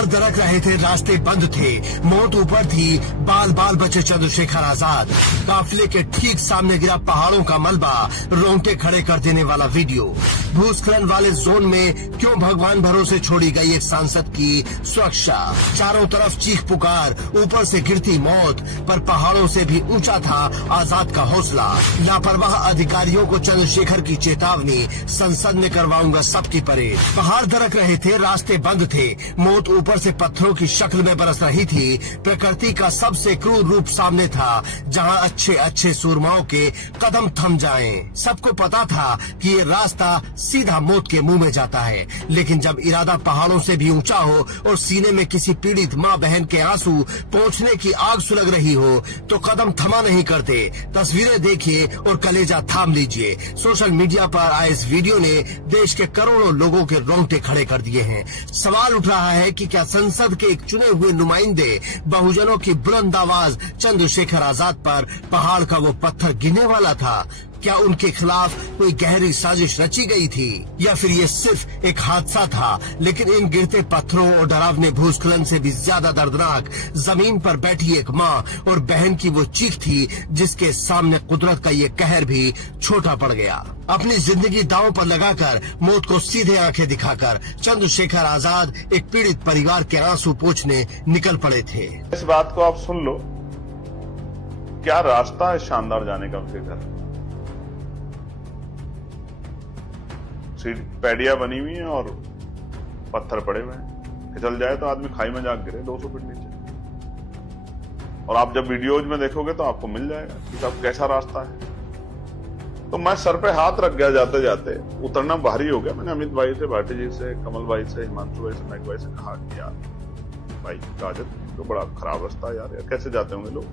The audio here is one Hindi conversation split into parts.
पहाड़ दरक रहे थे, रास्ते बंद थे, मौत ऊपर थी, बाल बाल बचे चंद्रशेखर आजाद। काफिले के ठीक सामने गिरा पहाड़ों का मलबा, रोंगटे खड़े कर देने वाला वीडियो। भूस्खलन वाले जोन में क्यों भगवान भरोसे छोड़ी गई एक सांसद की सुरक्षा। चारों तरफ चीख पुकार, ऊपर से गिरती मौत, पर पहाड़ों से भी ऊंचा था आजाद का हौसला। लापरवाह अधिकारियों को चंद्रशेखर की चेतावनी, संसद में करवाऊंगा सबकी परेड। पहाड़ दरक रहे थे, रास्ते बंद थे, मौत ऊपर से पत्थरों की शक्ल में बरस रही थी। प्रकृति का सबसे क्रूर रूप सामने था, जहां अच्छे अच्छे सूरमाओं के कदम थम जाएं। सबको पता था कि ये रास्ता सीधा मौत के मुंह में जाता है, लेकिन जब इरादा पहाड़ों से भी ऊंचा हो और सीने में किसी पीड़ित माँ बहन के आंसू पहुंचने की आग सुलग रही हो, तो कदम थमा नहीं करते। तस्वीरें देखिए और कलेजा थाम लीजिए। सोशल मीडिया पर आए इस वीडियो ने देश के करोड़ों लोगों के रोंगटे खड़े कर दिए हैं। सवाल उठ रहा है कि क्या संसद के एक चुने हुए नुमाइंदे, बहुजनों की बुलंद आवाज चंद्रशेखर आजाद पर पहाड़ का वो पत्थर गिरने वाला था? क्या उनके खिलाफ कोई गहरी साजिश रची गई थी, या फिर ये सिर्फ एक हादसा था? लेकिन इन गिरते पत्थरों और डरावने भूस्खलन से भी ज्यादा दर्दनाक जमीन पर बैठी एक माँ और बहन की वो चीख थी, जिसके सामने कुदरत का ये कहर भी छोटा पड़ गया। अपनी जिंदगी दांव पर लगाकर, मौत को सीधे आंखें दिखाकर चंद्रशेखर आजाद एक पीड़ित परिवार के आंसू पोंछने निकल पड़े थे। इस बात को आप सुन लो, क्या रास्ता है शानदार जाने का उनके घर। पैडिया बनी हुई है और पत्थर पड़े हुए हैं, फिसल जाए तो आदमी खाई में जाके गिरे 200 फीट नीचे। और आप जब वीडियोज में देखोगे तो आपको मिल जाएगा कि सब कैसा रास्ता है। तो मैं सर पे हाथ रख गया जाते जाते, उतरना भारी हो गया। मैंने अमित भाई से, भाटी जी से, कमल भाई से, हिमांशु भाई से, मैक भाई से कहा कि यार भाई काजल तो बड़ा खराब रास्ता है यार, कैसे जाते होंगे लोग,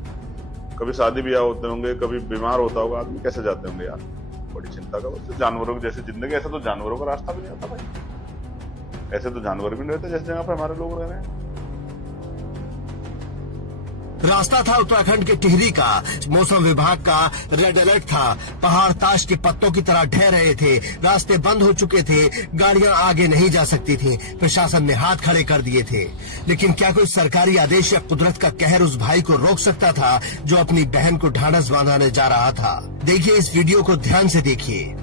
कभी शादी ब्याह होते होंगे, कभी बीमार होता होगा आदमी, कैसे जाते होंगे यार, बड़ी चिंता का बात है। जानवरों की जैसी जिंदगी, ऐसे तो जानवरों का रास्ता भी नहीं होता भाई, ऐसे तो जानवर भी नहीं रहते जैसे जगह पे हमारे लोग रह रहे हैं। रास्ता था उत्तराखंड के टिहरी का। मौसम विभाग का रेड अलर्ट था। पहाड़ ताश के पत्तों की तरह ढह रहे थे, रास्ते बंद हो चुके थे, गाड़ियां आगे नहीं जा सकती थी। प्रशासन ने हाथ खड़े कर दिए थे। लेकिन क्या कोई सरकारी आदेश या कुदरत का कहर उस भाई को रोक सकता था जो अपनी बहन को ढांढस बांधाने जा रहा था? देखिए इस वीडियो को ध्यान से देखिए।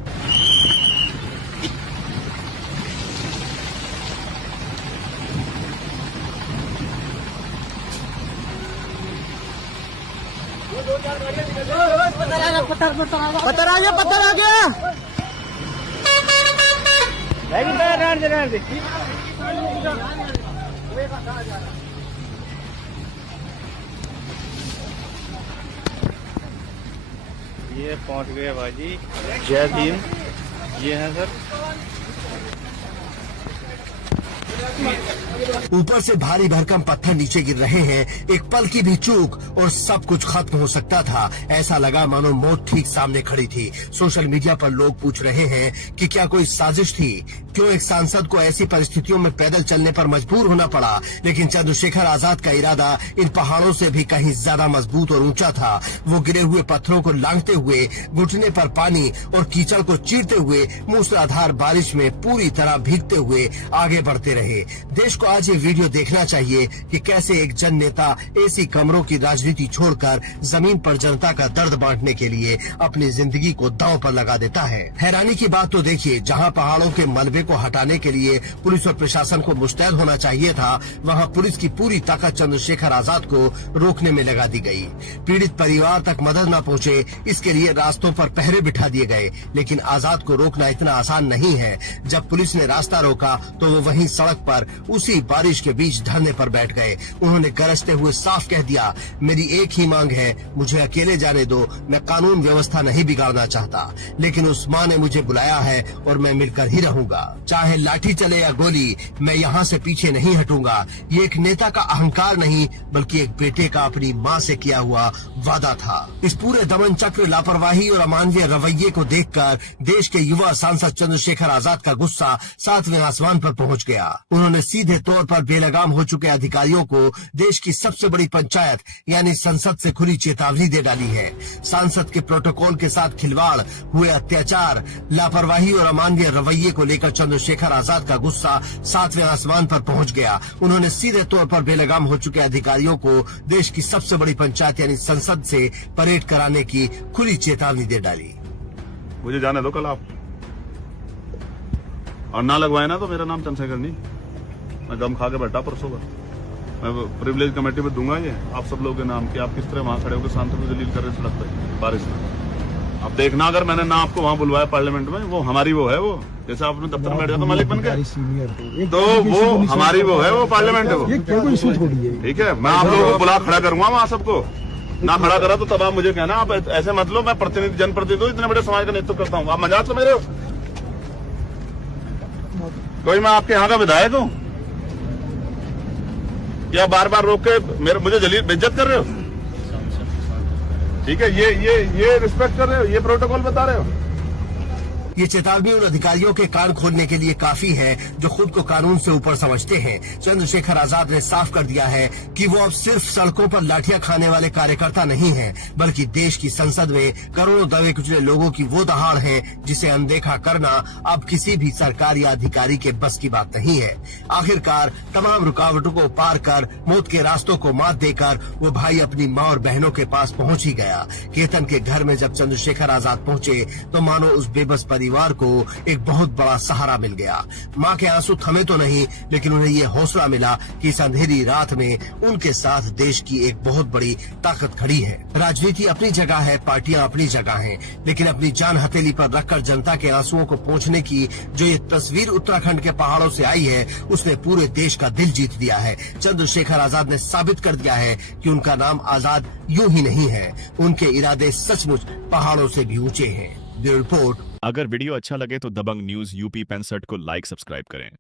पत्थर आ गया, पत्थर आ गया। ये पहुंच गए भाजी। जय भीम। ये है सर। ऊपर से भारी भरकम पत्थर नीचे गिर रहे हैं। एक पल की भी चूक और सब कुछ खत्म हो सकता था। ऐसा लगा मानो मौत ठीक सामने खड़ी थी। सोशल मीडिया पर लोग पूछ रहे हैं कि क्या कोई साजिश थी? क्यों एक सांसद को ऐसी परिस्थितियों में पैदल चलने पर मजबूर होना पड़ा? लेकिन चंद्रशेखर आजाद का इरादा इन पहाड़ों से भी कहीं ज्यादा मजबूत और ऊंचा था। वो गिरे हुए पत्थरों को लांघते हुए, घुटने पर पानी और कीचड़ को चीरते हुए, मूसलाधार बारिश में पूरी तरह भीगते हुए आगे बढ़ते रहे। देश को आज ये वीडियो देखना चाहिए कि कैसे एक जन नेता एसी कमरों की राजनीति छोड़कर जमीन पर जनता का दर्द बांटने के लिए अपनी जिंदगी को दांव पर लगा देता है। हैरानी की बात तो देखिए, जहां पहाड़ों के मलबे को हटाने के लिए पुलिस और प्रशासन को मुस्तैद होना चाहिए था, वहां पुलिस की पूरी ताकत चंद्रशेखर आजाद को रोकने में लगा दी गई। पीड़ित परिवार तक मदद न पहुंचे, इसके लिए रास्तों पर पहरे बिठा दिए गए। लेकिन आजाद को रोकना इतना आसान नहीं है। जब पुलिस ने रास्ता रोका तो वो वहीं सड़क पर उसी बारिश के बीच धरने पर बैठ गए। उन्होंने गरजते हुए साफ कह दिया, मेरी एक ही मांग है, मुझे अकेले जाने दो, मैं कानून व्यवस्था नहीं बिगाड़ना चाहता। लेकिन उस माँ ने मुझे बुलाया है और मैं मिलकर ही रहूंगा, चाहे लाठी चले या गोली, मैं यहाँ से पीछे नहीं हटूंगा। ये एक नेता का अहंकार नहीं, बल्कि एक बेटे का अपनी माँ से किया हुआ वादा था। इस पूरे दमन चक्र, लापरवाही और अमानवीय रवैये को देखकर देश के युवा सांसद चंद्रशेखर आजाद का गुस्सा 7वें आसमान पर पहुँच गया। उन्होंने सीधे तौर तौर पर बेलगाम हो चुके अधिकारियों को देश की सबसे बड़ी पंचायत यानी संसद से खुली चेतावनी दे डाली है। सांसद के प्रोटोकॉल के साथ खिलवाड़, हुए अत्याचार, लापरवाही और अमानवीय रवैये को लेकर चंद्रशेखर आजाद का गुस्सा 7वें आसमान पर पहुंच गया। उन्होंने सीधे तौर पर बेलगाम हो चुके अधिकारियों को देश की सबसे बड़ी पंचायत यानी संसद से परेड कराने की खुली चेतावनी दे डाली। मुझे जाने दो कल आप, और ना लगवाए ना तो मेरा नाम चंद्रशेखर नहीं, मैं गम खा के बैठा परसों का। मैं प्रिविलेज कमेटी में दूंगा ये आप सब लोगों के नाम की। आप किस तरह वहां खड़े होकर सांसद को जलील कर रहे सड़क पे बारिश में। अब देखना अगर मैंने ना आपको वहां बुलवाया पार्लियामेंट में, वो हमारी वो है, वो जैसे आपने दफ्तर में बैठ जाता मालिक बन के, तो वो हमारी वो है, वो पार्लियामेंट है वो। ठीक है, मैं आप लोगों को बुला खड़ा करूंगा वहां सबको। ना खड़ा करा तो तब आप मुझे कहना, आप ऐसे मत लो, मैं प्रतिनिधि जनप्रतिनिधि इतने बड़े समाज का नेतृत्व करता हूँ। आप मजाक समझ रहे हो? कोई मैं आपके यहाँ का विधायक हूँ या बार बार रोक के मुझे जलील बेइज्जत कर रहे हो? ठीक है, ये रिस्पेक्ट कर रहे हो, ये प्रोटोकॉल बता रहे हो? ये चेतावनी उन अधिकारियों के कान खोलने के लिए काफी है जो खुद को कानून से ऊपर समझते हैं। चंद्रशेखर आजाद ने साफ कर दिया है कि वो अब सिर्फ सड़कों पर लाठियां खाने वाले कार्यकर्ता नहीं हैं, बल्कि देश की संसद में करोड़ों दबे कुचले लोगों की वो दहाड़ है जिसे अनदेखा करना अब किसी भी सरकार या अधिकारी के बस की बात नहीं है। आखिरकार तमाम रुकावटों को पार कर, मौत के रास्तों को मात देकर वो भाई अपनी माँ और बहनों के पास पहुँच ही गया। केतन के घर में जब चंद्रशेखर आजाद पहुँचे तो मानो उस बेबस परिवार को एक बहुत बड़ा सहारा मिल गया। मां के आंसू थमे तो नहीं, लेकिन उन्हें ये हौसला मिला कि इस अंधेरी रात में उनके साथ देश की एक बहुत बड़ी ताकत खड़ी है। राजनीति अपनी जगह है, पार्टियां अपनी जगह हैं, लेकिन अपनी जान हथेली पर रखकर जनता के आंसुओं को पोंछने की जो ये तस्वीर उत्तराखंड के पहाड़ों से आई है, उसने पूरे देश का दिल जीत दिया है। चंद्रशेखर आजाद ने साबित कर दिया है कि उनका नाम आजाद यूं ही नहीं है, उनके इरादे सचमुच पहाड़ों से भी ऊंचे हैं। Bureau report. अगर वीडियो अच्छा लगे तो दबंग न्यूज यूपी 65 को लाइक सब्सक्राइब करें।